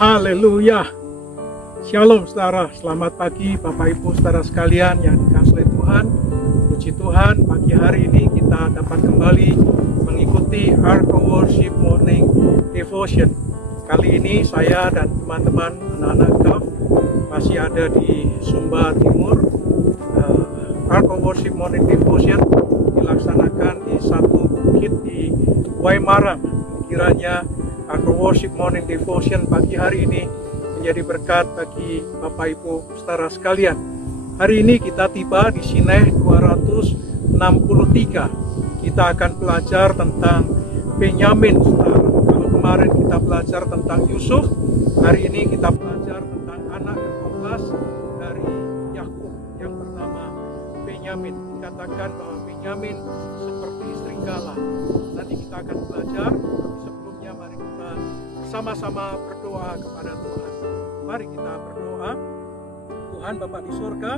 Haleluya. Shalom saudara, selamat pagi Bapak Ibu saudara sekalian yang dikasihi Tuhan. Puji Tuhan, pagi hari ini kita dapat kembali mengikuti Ark of Worship Morning Devotion. Kali ini saya dan teman-teman anak-anak KAF masih ada di Sumba Timur. Ark of Worship Morning Devotion dilaksanakan di satu bukit di Waimarang. Kiranya Ark of Worship Morning Devotion pagi hari ini menjadi berkat bagi Bapak Ibu saudara sekalian. Hari ini kita tiba di Sineh 263. Kita akan belajar tentang Benyamin, saudara. Kalau kemarin kita belajar tentang Yusuf, hari ini kita belajar tentang anak ke-12 dari Yakub yang bernama Benyamin. Dikatakan bahwa Benyamin seperti serigala. Nanti kita akan belajar, tapi sebelumnya mari kita bersama-sama berdoa kepada Tuhan. Mari kita berdoa. Tuhan Bapa di surga,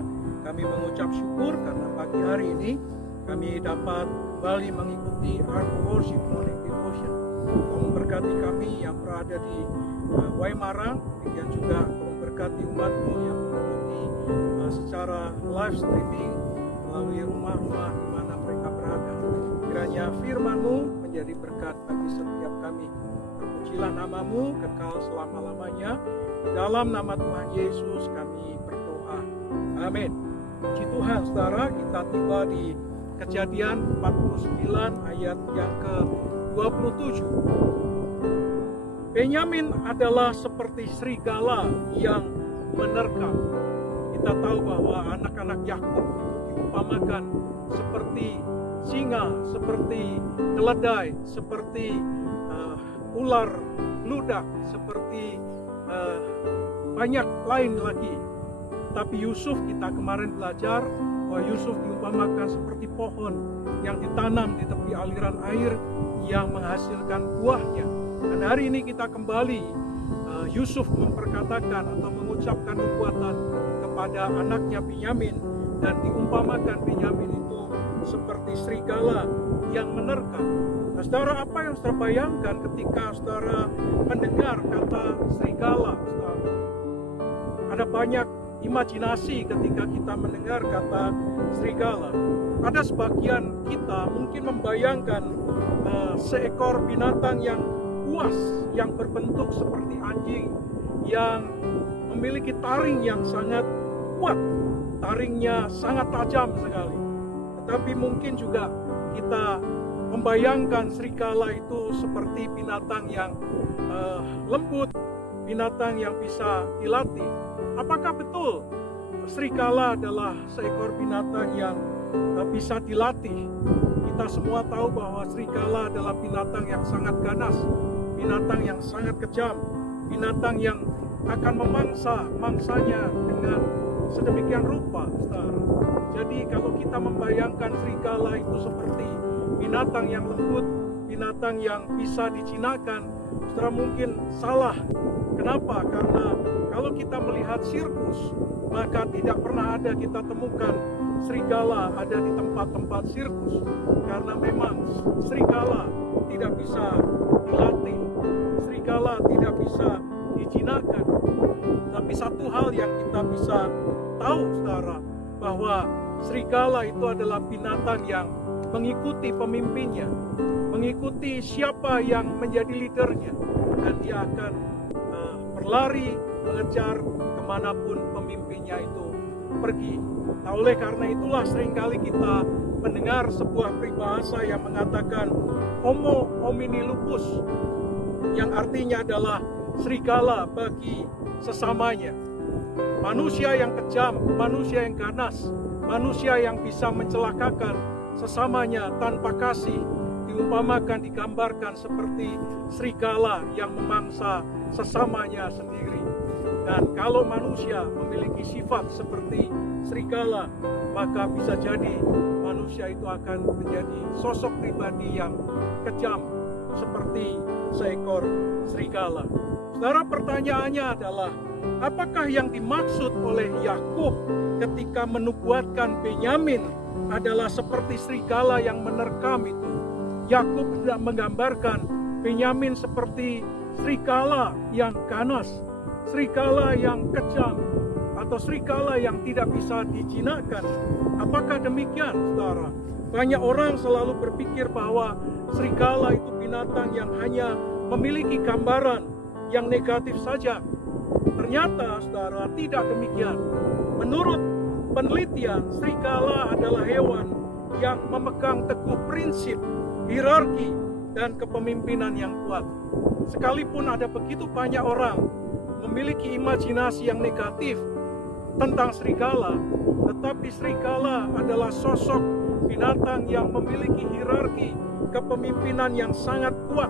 kami mengucap syukur karena pagi hari ini kami dapat kembali mengikuti Ark of Worship Morning Devotion. Kau memberkati kami yang berada di Waimarang, demikian juga Kau memberkati umat-Mu yang mengikuti secara live streaming melalui rumah-rumah di mana mereka berada. Kiranya firman-Mu menjadi berkat bagi setiap kami. Terpujilah nama-Mu kekal selama-lamanya. Dalam nama Tuhan Yesus kami berdoa. Amin. Puji Tuhan, saudara, kita tiba di Kejadian 49 ayat yang ke-27. Benyamin adalah seperti serigala yang menerkam. Kita tahu bahwa anak-anak Yakub itu diumpamakan seperti singa, seperti keledai, seperti ular ludak, seperti banyak lain lagi. Tapi Yusuf, kita kemarin belajar bahwa Yusuf diumpamakan seperti pohon yang ditanam di tepi aliran air yang menghasilkan buahnya. Dan hari ini kita kembali, Yusuf memperkatakan atau mengucapkan nubuatan kepada anaknya Benyamin, dan diumpamakan Benyamin itu seperti serigala yang menerkam. Nah, saudara, apa yang saudara bayangkan ketika saudara mendengar kata serigala, saudara? Ada banyak imajinasi ketika kita mendengar kata serigala. Ada sebagian kita mungkin membayangkan seekor binatang yang buas, yang berbentuk seperti anjing, yang memiliki taring yang sangat kuat, taringnya sangat tajam sekali. Tetapi mungkin juga kita membayangkan serigala itu seperti binatang yang lembut, binatang yang bisa dilatih. Apakah betul serigala adalah seekor binatang yang bisa dilatih? Kita semua tahu bahwa serigala adalah binatang yang sangat ganas, binatang yang sangat kejam, binatang yang akan memangsa mangsanya dengan sedemikian rupa, saudara. Jadi kalau kita membayangkan serigala itu seperti binatang yang lembut, binatang yang bisa dijinakkan, saudara, mungkin salah. Kenapa? Karena kalau kita melihat sirkus, maka tidak pernah ada kita temukan serigala ada di tempat-tempat sirkus. Karena memang serigala tidak bisa dilatih, serigala tidak bisa dijinakkan. Tapi satu hal yang kita bisa tahu, saudara, bahwa serigala itu adalah binatang yang mengikuti pemimpinnya, mengikuti siapa yang menjadi leadernya, dan dia akan berlari mengejar kemanapun pemimpinnya itu pergi. Nah, oleh karena itulah seringkali kita mendengar sebuah peribahasa yang mengatakan homo homini lupus, yang artinya adalah serigala bagi sesamanya. Manusia yang kejam, manusia yang ganas, manusia yang bisa mencelakakan sesamanya tanpa kasih, diumpamakan, digambarkan seperti serigala yang memangsa sesamanya sendiri. Dan kalau manusia memiliki sifat seperti serigala, maka bisa jadi manusia itu akan menjadi sosok pribadi yang kejam seperti seekor serigala. Saudara, pertanyaannya adalah, apakah yang dimaksud oleh Yakub ketika menubuatkan Benyamin adalah seperti serigala yang menerkam itu? Yakub tidak menggambarkan Benyamin seperti serigala yang ganas, serigala yang kejam atau serigala yang tidak bisa dijinakkan. Apakah demikian, saudara? Banyak orang selalu berpikir bahwa serigala itu binatang yang hanya memiliki gambaran yang negatif saja. Ternyata, saudara, tidak demikian. Menurut penelitian, serigala adalah hewan yang memegang teguh prinsip, hierarki, dan kepemimpinan yang kuat. Sekalipun ada begitu banyak orang memiliki imajinasi yang negatif tentang serigala, tetapi serigala adalah sosok binatang yang memiliki hierarki kepemimpinan yang sangat kuat.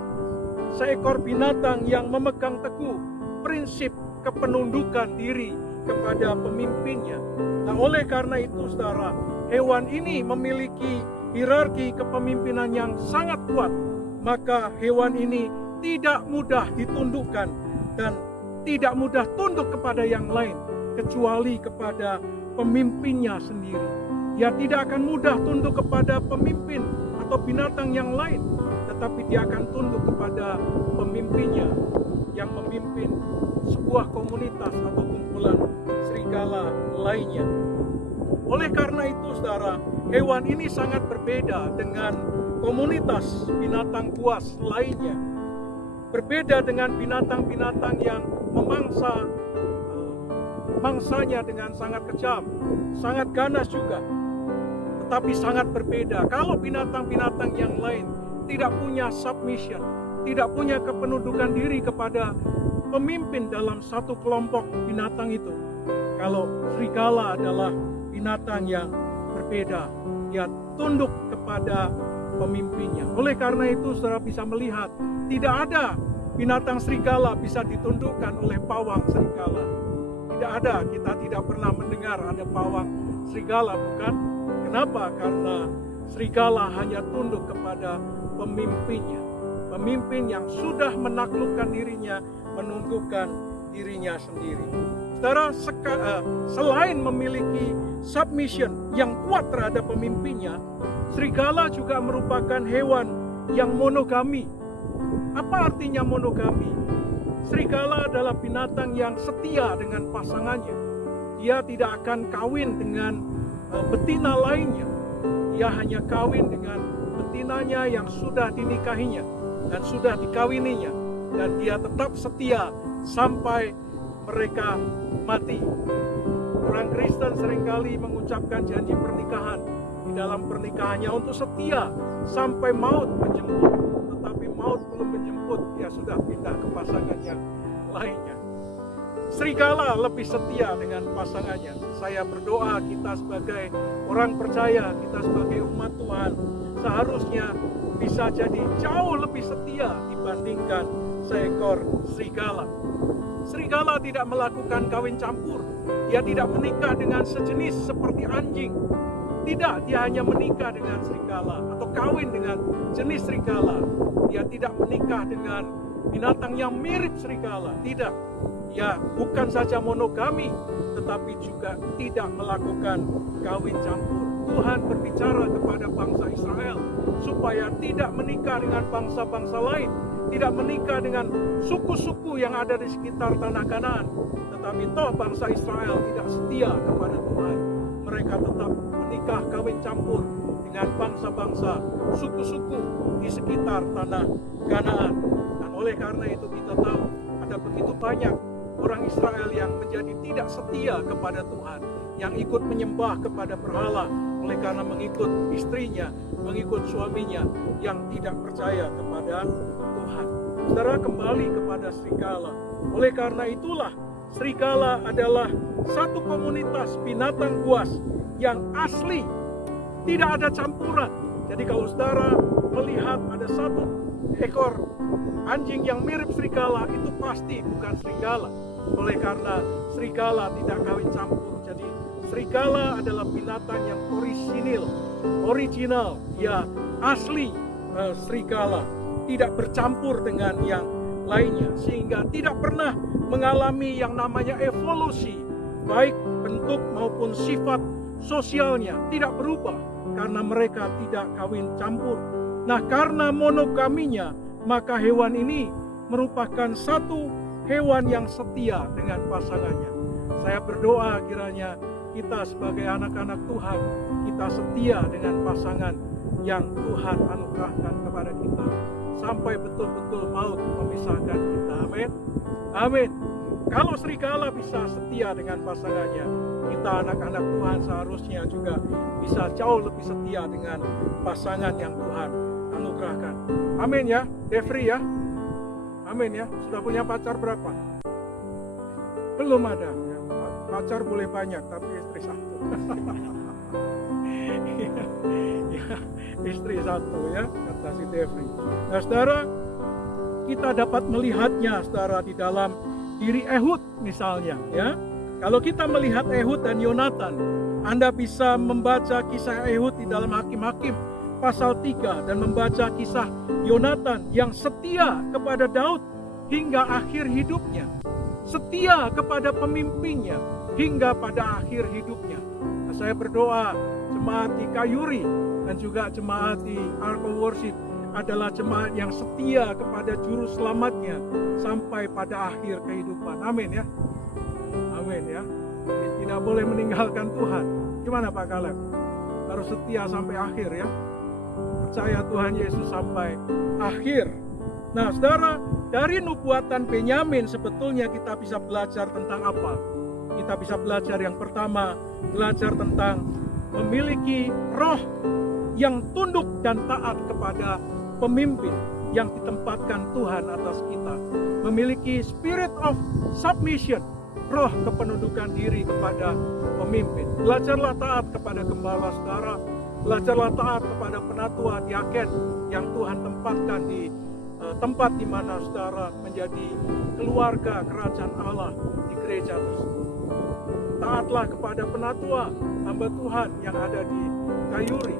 Seekor binatang yang memegang teguh prinsip kepenundukan diri kepada pemimpinnya. Nah, oleh karena itu, saudara, hewan ini memiliki hierarki kepemimpinan yang sangat kuat. Maka hewan ini tidak mudah ditundukkan dan tidak mudah tunduk kepada yang lain kecuali kepada pemimpinnya sendiri. Dia tidak akan mudah tunduk kepada pemimpin atau binatang yang lain, tetapi dia akan tunduk kepada pemimpinnya yang memimpin sebuah komunitas atau kumpulan serigala lainnya. Oleh karena itu, saudara, hewan ini sangat berbeda dengan komunitas binatang buas lainnya. Berbeda dengan binatang-binatang yang memangsa mangsanya dengan sangat kejam, sangat ganas juga. Tetapi sangat berbeda kalau binatang-binatang yang lain tidak punya submission, tidak punya kepenundukan diri kepada pemimpin dalam satu kelompok binatang itu. Kalau serigala adalah binatang yang berbeda, dia tunduk kepada pemimpinnya. Oleh karena itu, saudara bisa melihat tidak ada binatang serigala bisa ditundukkan oleh pawang serigala. Tidak ada, kita tidak pernah mendengar ada pawang serigala, bukan? Kenapa? Karena serigala hanya tunduk kepada pemimpinnya. Pemimpin yang sudah menaklukkan dirinya, menundukkan dirinya sendiri. Saudara, selain memiliki submission yang kuat terhadap pemimpinnya, serigala juga merupakan hewan yang monogami. Apa artinya monogami? Serigala adalah binatang yang setia dengan pasangannya. Dia tidak akan kawin dengan betina lainnya. Dia hanya kawin dengan betinanya yang sudah dinikahinya dan sudah dikawininya. Dan dia tetap setia sampai mereka mati. Orang Kristen seringkali mengucapkan janji pernikahan di dalam pernikahannya untuk setia sampai maut menjemput. Tetapi maut belum menjemput, dia sudah pindah ke pasangan yang lainnya. Serigala lebih setia dengan pasangannya. Saya berdoa kita sebagai orang percaya, kita sebagai umat Tuhan, seharusnya bisa jadi jauh lebih setia dibandingkan seekor serigala. Serigala tidak melakukan kawin campur. Dia tidak menikah dengan sejenis seperti anjing. Tidak, dia hanya menikah dengan serigala atau kawin dengan jenis serigala. Dia tidak menikah dengan binatang yang mirip serigala. Tidak, dia bukan saja monogami, tetapi juga tidak melakukan kawin campur. Tuhan berbicara kepada bangsa Israel supaya tidak menikah dengan bangsa-bangsa lain, tidak menikah dengan suku-suku yang ada di sekitar tanah Kanaan. Tetapi toh bangsa Israel tidak setia kepada Tuhan. Mereka tetap menikah kawin campur dengan bangsa-bangsa, suku-suku di sekitar tanah Kanaan. Dan oleh karena itu kita tahu ada begitu banyak orang Israel yang menjadi tidak setia kepada Tuhan, yang ikut menyembah kepada berhala oleh karena mengikut istrinya, mengikut suaminya yang tidak percaya kepada Tuhan. Saudara, kembali kepada serigala. Oleh karena itulah serigala adalah satu komunitas binatang buas yang asli, tidak ada campuran. Jadi kalau saudara melihat ada satu ekor anjing yang mirip serigala, itu pasti bukan serigala. Oleh karena serigala tidak kawin campur. Jadi serigala adalah binatang yang original, ya asli serigala, tidak bercampur dengan yang lainnya, sehingga tidak pernah mengalami yang namanya evolusi, baik bentuk maupun sifat sosialnya tidak berubah karena mereka tidak kawin campur. Nah, karena monogaminya, maka hewan ini merupakan satu hewan yang setia dengan pasangannya. Saya berdoa kiranya kita sebagai anak-anak Tuhan, kita setia dengan pasangan yang Tuhan anugerahkan kepada kita sampai betul-betul maut memisahkan kita. Amin. Amin. Kalau serigala bisa setia dengan pasangannya, kita anak-anak Tuhan seharusnya juga bisa jauh lebih setia dengan pasangan yang Tuhan anugerahkan. Amin ya, Devri ya. Amin ya. Sudah punya pacar berapa? Belum ada. Ya. Pacar boleh banyak, tapi istri satu. Ya, istri satu ya, kata si Devri. Nah saudara, kita dapat melihatnya saudara di dalam diri Ehud misalnya ya. Kalau kita melihat Ehud dan Yonatan, Anda bisa membaca kisah Ehud di dalam Hakim-Hakim pasal 3 dan membaca kisah Yonatan yang setia kepada Daud hingga akhir hidupnya. Setia kepada pemimpinnya hingga pada akhir hidupnya. Nah, saya berdoa jemaat di Kayuri dan juga jemaat di Ark of Worship adalah jemaat yang setia kepada juru selamatnya sampai pada akhir kehidupan. Amin ya. Amin ya. Tidak boleh meninggalkan Tuhan. Gimana Pak Kaleb? Harus setia sampai akhir ya. Percaya Tuhan Yesus sampai akhir. Nah saudara, dari nubuatan Benyamin sebetulnya kita bisa belajar tentang apa? Kita bisa belajar yang pertama, belajar tentang memiliki roh yang tunduk dan taat kepada pemimpin yang ditempatkan Tuhan atas kita. Memiliki spirit of submission, roh kepenundukan diri kepada pemimpin. Belajarlah taat kepada gembala saudara. Belajarlah taat kepada penatua diaken yang Tuhan tempatkan di tempat di mana saudara menjadi keluarga kerajaan Allah di gereja tersebut. Taatlah kepada penatua hamba Tuhan yang ada di Kayuri.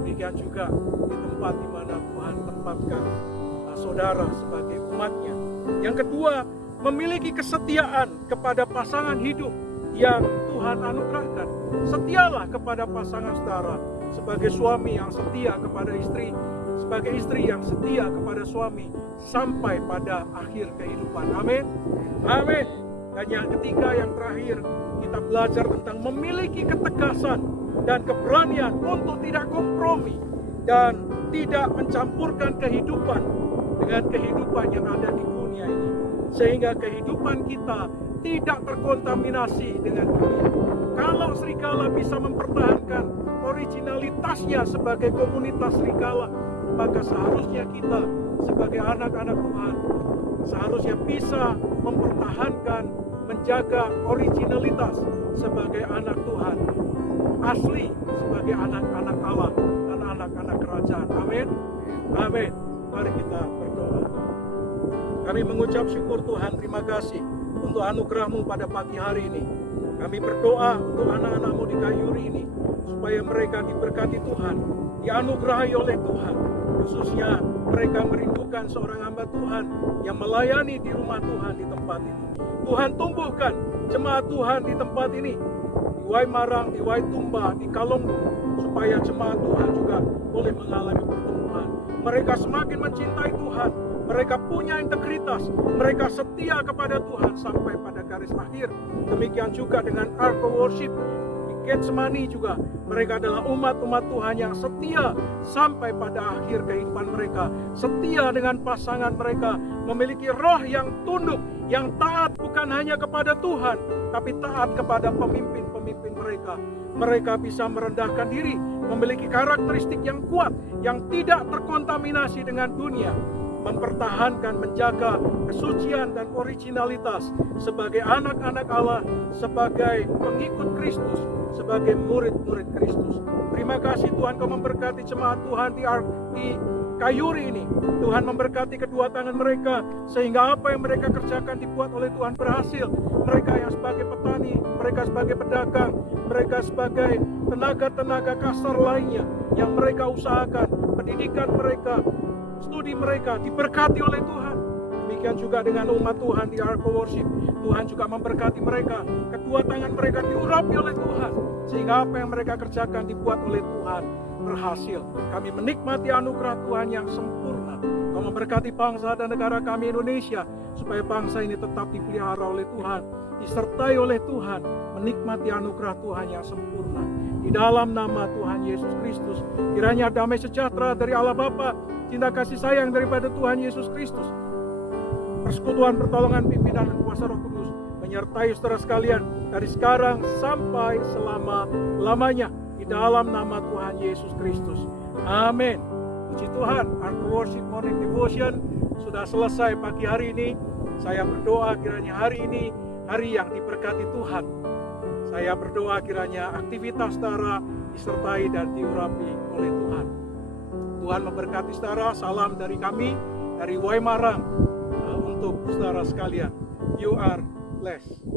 Demikian juga di tempat di mana Tuhan tempatkan saudara sebagai umatnya. Yang kedua, memiliki kesetiaan kepada pasangan hidup yang Tuhan anugerahkan. Setialah kepada pasangan saudara sebagai suami yang setia kepada istri, sebagai istri yang setia kepada suami sampai pada akhir kehidupan. Amin. Amin. Dan yang ketiga, yang terakhir, kita belajar tentang memiliki ketegasan dan keberanian untuk tidak kompromi dan tidak mencampurkan kehidupan dengan kehidupan yang ada di dunia ini, sehingga kehidupan kita tidak terkontaminasi dengan dunia. Kalau serigala bisa mempertahankan originalitasnya sebagai komunitas serigala, maka seharusnya kita sebagai anak-anak Tuhan seharusnya bisa mempertahankan, menjaga originalitas sebagai anak Tuhan, asli sebagai anak-anak Allah dan anak-anak kerajaan. Amin. Amin. Mari kita berdoa. Kami mengucap syukur Tuhan, terima kasih untuk anugerah-Mu pada pagi hari ini. Kami berdoa untuk anak-anak-Mu di Kayuri ini, supaya mereka diberkati Tuhan, dianugerahi oleh Tuhan. Khususnya mereka merindukan seorang hamba Tuhan yang melayani di rumah Tuhan di tempat ini. Tuhan tumbuhkan jemaat Tuhan di tempat ini, di Waimarang, di Waitumba, di Kalonggu, supaya jemaat Tuhan juga boleh mengalami pertumbuhan. Mereka semakin mencintai Tuhan, mereka punya integritas, mereka setia kepada Tuhan sampai pada garis akhir. Demikian juga dengan Ark of Worship di Getsemani juga, mereka adalah umat-umat Tuhan yang setia sampai pada akhir kehidupan mereka, setia dengan pasangan mereka, memiliki roh yang tunduk, yang taat bukan hanya kepada Tuhan, tapi taat kepada pemimpin-pemimpin mereka. Mereka bisa merendahkan diri, memiliki karakteristik yang kuat, yang tidak terkontaminasi dengan dunia, mempertahankan, menjaga kesucian dan originalitas sebagai anak-anak Allah, sebagai pengikut Kristus, sebagai murid-murid Kristus. Terima kasih Tuhan, Kau memberkati jemaat Tuhan di Kayuri ini. Tuhan memberkati kedua tangan mereka, sehingga apa yang mereka kerjakan dibuat oleh Tuhan berhasil. Mereka yang sebagai petani, mereka sebagai pedagang, mereka sebagai tenaga-tenaga kasar lainnya yang mereka usahakan, pendidikan mereka, studi mereka diberkati oleh Tuhan. Demikian juga dengan umat Tuhan di Ark of Worship. Tuhan juga memberkati mereka, kedua tangan mereka diurapi oleh Tuhan, sehingga apa yang mereka kerjakan dibuat oleh Tuhan berhasil. Kami menikmati anugerah Tuhan yang sempurna. Kau memberkati bangsa dan negara kami Indonesia, supaya bangsa ini tetap dipelihara oleh Tuhan, disertai oleh Tuhan, menikmati anugerah Tuhan yang sempurna. Di dalam nama Tuhan Yesus Kristus, kiranya damai sejahtera dari Allah Bapa, cinta kasih sayang daripada Tuhan Yesus Kristus, persekutuan, pertolongan, pimpinan, dan kuasa Roh Kudus menyertai saudara sekalian dari sekarang sampai selama-lamanya. Di dalam nama Tuhan Yesus Kristus. Amin. Puji Tuhan, our worship morning devotion sudah selesai pagi hari ini. Saya berdoa kiranya hari ini hari yang diberkati Tuhan. Saya berdoa kiranya aktivitas saudara disertai dan diurapi oleh Tuhan. Tuhan memberkati saudara. Salam dari kami, dari Waimarang, untuk saudara sekalian. You are blessed.